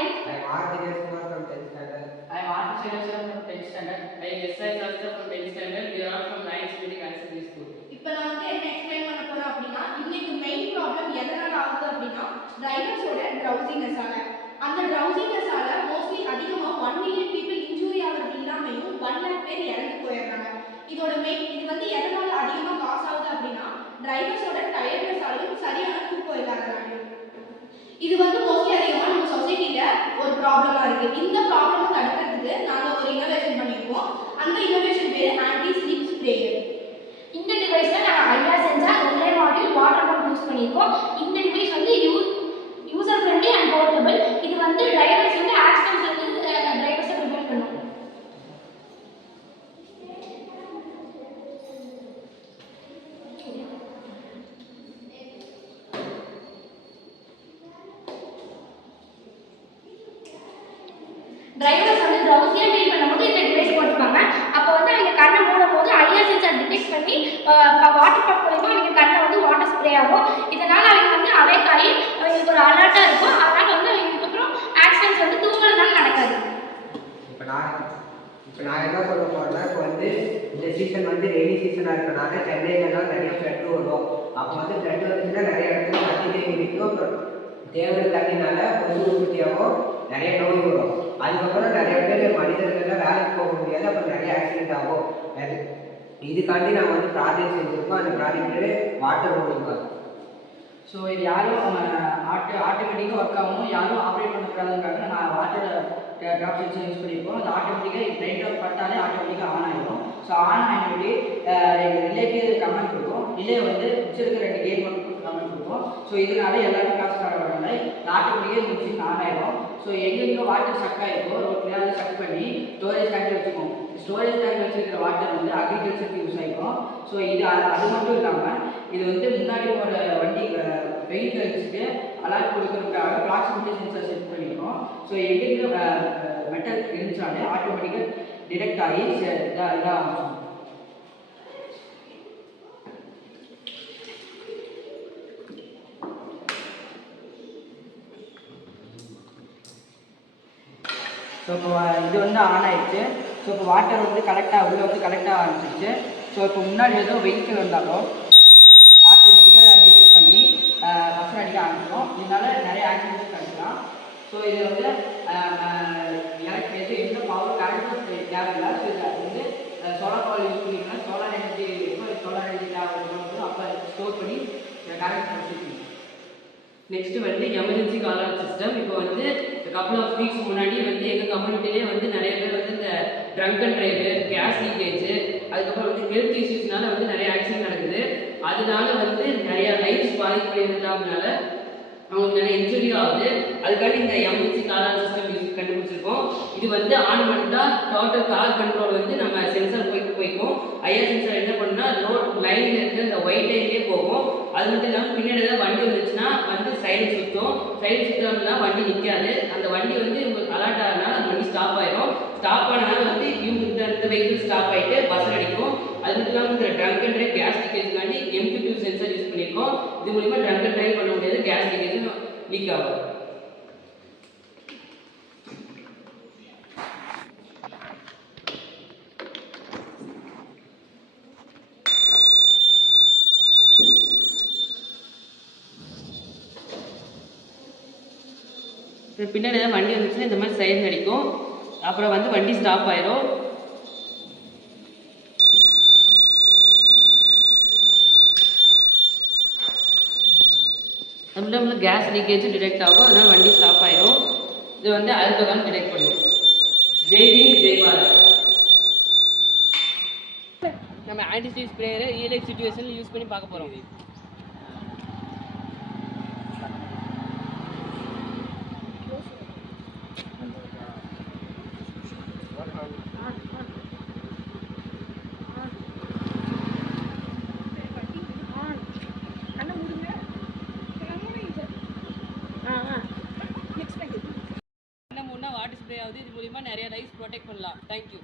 I am R. Kumar from 10th standard. I am R. Srinivasan from 10th standard. I am S. I. Sastha from 10th standard. We are all from 9th Vedic High Secondary School. இப்போ நான் வந்து என்ன explain பண்ண போறேன் அப்படின்னா இன்னைக்கு main problem எதனால ஆகுது அப்படின்னா டிரைவர்ஸோட ட்ரவுசினஸால. அந்த ட்ரவுசினஸால மோஸ்ட்லி அதிகமாக 1 மில்லியன் பீப்புள் இன்ஜூரி ஆகிறது இல்லாமையும் 1 லேக் பேர் இறந்து போயிடுறாங்க. இது வந்து எதனால அதிகமாக காசு ஆகுது அப்படின்னா டிரைவர்ஸோட டயர்ட்னஸாலையும் சரியான தூக்கம் இல்லாதனாலையும். இது வந்து மோஸ்ட்லி அதிகமாக நம்ம சொசைட்டில ஒரு ப்ராப்ளமா இருக்கு. இந்த ப்ராப்ளமை தடுக்கிறதுக்கு நாங்கள் ஒரு இனோவேஷன் பண்ணியிருக்கோம். அந்த இனோவேஷன் பேர் ஆன்டி ஸ்லீப் ஸ்ப்ரேயர். இந்த டிவைஸ்ல நாங்கள் ஐயா செஞ்சா relay module water pump use பண்ணியிருக்கோம். இந்த டிவைஸ் வந்து யூசர் ஃப்ரெண்ட்லி அண்ட் போர்ட்டபிள். இது வந்து டிரைவர்ஸ் வந்து ஆக்சிடென்ட்ஸ் வந்து டிரைவர்ஸை ப்ரிவென்ட் பண்ணும். டிரைவர்ஸ் வந்து ட்ரவுசியா ஃபீல் பண்ணும்போது இந்த டிவைஸ் போட்டுப்பாங்க. அப்போ வந்து அவங்க கண்ணை மூடும் போது ஐஆர் சென்சார் டிடெக்ட் பண்ணி வாட்டர் பம்ப் மூலமா அவங்க கண்ணை வந்து வாட்டர் ஸ்ப்ரே ஆகும். இதனால அவங்க வந்து அவேக் ஆகி அவங்களுக்கு ஒரு அலர்ட்டா இருக்கும். அதனால வந்து அவங்களுக்கு அப்புறம் ஆக்சிடென்ட்ஸ் வந்து தூங்குறதுனால நடக்காது. இப்போ நான் என்ன சொல்ல போறேன்னா, இப்போ வந்து இந்த சீசன் வந்து ரெய்னி சீசனாக இருக்கனால சென்னையிலலாம் நிறைய ஃப்ளட் வரும். அப்போ வந்து ஃப்ளட் வந்துச்சுன்னா நிறைய இடத்துல தண்ணி தேங்கி நிற்கும். அப்புறம் தேவையான தண்ணினால கொசு உற்பத்தியாகும், நிறைய நோய் வரும். அதுக்கப்புறம் நிறைய பேர் மனிதர்கள்லாம் வேலைக்கு போக முடியாது, அப்புறம் நிறைய ஆக்சிடென்ட் ஆகும். இதுக்காண்டி நாங்கள் வந்து ப்ராஜெக்ட் செஞ்சுருக்கோம். அந்த ப்ராஜெக்ட் பேர் வாட்டர் மூலிமா. ஸோ இது யாரும் ஆட்டோமேட்டிக்காக ஒர்க் ஆகும், யாரும் ஆப்ரேட் பண்ணக்கூடாதுக்காக நான் வாட்டர் ட்ராப் சென்சர் யூஸ் பண்ணியிருக்கோம். அது ஆட்டோமேட்டிக்காக பிரைட் ஆஃப் பட்டாலே ஆட்டோமேட்டிக்காக ஆன் ஆகிடும். ஸோ ஆன் ஆகிட்டு ரிலேக்கு கமெண்ட் கொடுக்கும். ரிலே வந்து வச்சிருக்க 2 கேம் மட்டும் கமெண்ட் கொடுக்கும். ஸோ இதனால எல்லாமே காசுக்கார வரனால ஆட்டோமேட்டிக்காக இந்த மிஷின் ஆன் ஆகிடும். ஸோ எங்கெங்கே வாட்டர் ஸ்டக் ஆகிருக்கோ ரோட்லேயே அதை ஸ்டக் பண்ணி ஸ்டோரேஜ் டேங்க் வச்சுக்கோம். ஸ்டோரேஜ் டேங்க் வச்சுருக்கிற வாட்டர் வந்து அக்ரிகல்ச்சருக்கு யூஸ் ஆகிக்கும். ஸோ இது அது மட்டும் இல்லாமல் இது வந்து முன்னாடி போகிற வண்டி வெயிட் வச்சுட்டு அலர்ட் கொடுக்கறதுக்காக ப்ராக்சிமிட்டி சென்சார் செட் பண்ணியிருக்கோம். ஸோ எங்கெங்கே மெட்டல் இருந்துச்சாலே ஆட்டோமேட்டிக்காக டிடெக்ட் ஆகி இதாக ஆகும். ஸோ இப்போ இது வந்து ஆன் ஆயிடுச்சு. ஸோ இப்போ வாட்டர் வந்து உள்ளே வந்து கலெக்டாக ஆரம்பிச்சிருச்சு. ஸோ இப்போ முன்னாடி ஏதோ வெஹிக்கிள் வந்தாலும் ஆட்டோமேட்டிக்காக டிடெக்ட் பண்ணி பசங்க அடிக்க ஆரம்பிச்சிடும். இதனால நிறைய ஆக்சிடென்ட்ஸ் கிடைக்கலாம். ஸோ இதில் வந்து எனக்கு எந்த பவர் கரண்ட்டும் தேவையில்லை. ஸோ இதில் வந்து சோலார் பவர் யூஸ் பண்ணிக்கலாம். சோலார் எனர்ஜி தேவைப்படும்போது அப்போ ஸ்டோர் பண்ணி கரண்ட் வச்சுருக்கீங்க. நெக்ஸ்ட் வந்து எமர்ஜென்சி கால் அவுட் சிஸ்டம். இப்போ வந்து கப்பல் ஆஃப் வீக்ஸ் முன்னாடி வந்து எங்கள் கம்யூனிட்டிலே வந்து நிறைய பேர் வந்து இந்த trunk and drive, gas leakage, அதுக்கப்புறம் வந்து ஹெல்த் இஷ்யூஸ்னால வந்து நிறைய ஆக்சிடென்ட் நடக்குது. அதனால வந்து நிறைய லைஃப்ஸ் பாதிக்கப்படுறதுனால அவங்களுக்கு நிறைய இன்ஜுரி ஆகுது. அதுக்காண்டி இந்த எமர்ஜென்சி கால் அவுட் சிஸ்டம் கண்டுபிடிச்சிருக்கோம். இது வந்து ஆன் பண்ணிட்டால் டோட்டல் கார் கண்ட்ரோல் வந்து நம்ம சென்சார் போய்க்கும். ஐஆர் சென்சார் என்ன பண்ணுன்னா ரோட் லைனில் இருக்கிற இந்த ஒயிட் லைன்லேயே போகும். அது மட்டும் இல்லாமல் பின்னாடி ஏதாவது வண்டி வந்துச்சுன்னா வந்து சைடு சுற்றும். சைடு சுற்றோம்னா வண்டி நிற்காது. அந்த வண்டி வந்து உங்களுக்கு அலர்ட் ஆகிறதுனால அந்த வண்டி ஸ்டாப் ஆயிடும். ஸ்டாப் ஆனதுனால வந்து இந்த வெஹிக்கிள் ஸ்டாப் ஆகிட்டு பஸ் அடிக்கும். அது மட்டும் இல்லாமல் இந்த ட்ரங்க் அண்ட் டிரைவ் கேஸ் லீக்கேஜ்க்காண்டி MP2 சென்சார் யூஸ் பண்ணியிருக்கோம். இது மூலிமா ட்ரங்க் அண்ட் டிரைவ் பண்ண முடியாது, கேஸ் லீக்கேஜ் லீக் ஆகும். பின்னாடி ஏதாவது வண்டி வந்துச்சுன்னா இந்த மாதிரி சைடு அடிக்கும். அப்புறம் வந்து வண்டி ஸ்டாப் ஆயிரும். நம்ம கேஸ் லீக்கேஜ் டிடெக்ட் ஆகும். அதனால் வண்டி ஸ்டாப் ஆயிரும். இது வந்து ஆல்கஹால் டிடெக்ட் பண்ணும். ஜெய் ஹிந்த், ஜெய் பாரத். நம்ம ஆன்டி ஸ்லீப் ஸ்ப்ரேயரை ரியல் லைஃப் சிச்சுவேஷனில் யூஸ் பண்ணி பார்க்க போகிறோம். வாட்டர் ஸ்ப்ரே ஆகுது. இது மூலிமா நிறைய லைஃப் ப்ரொடெக்ட் பண்ணலாம். தேங்க்யூ.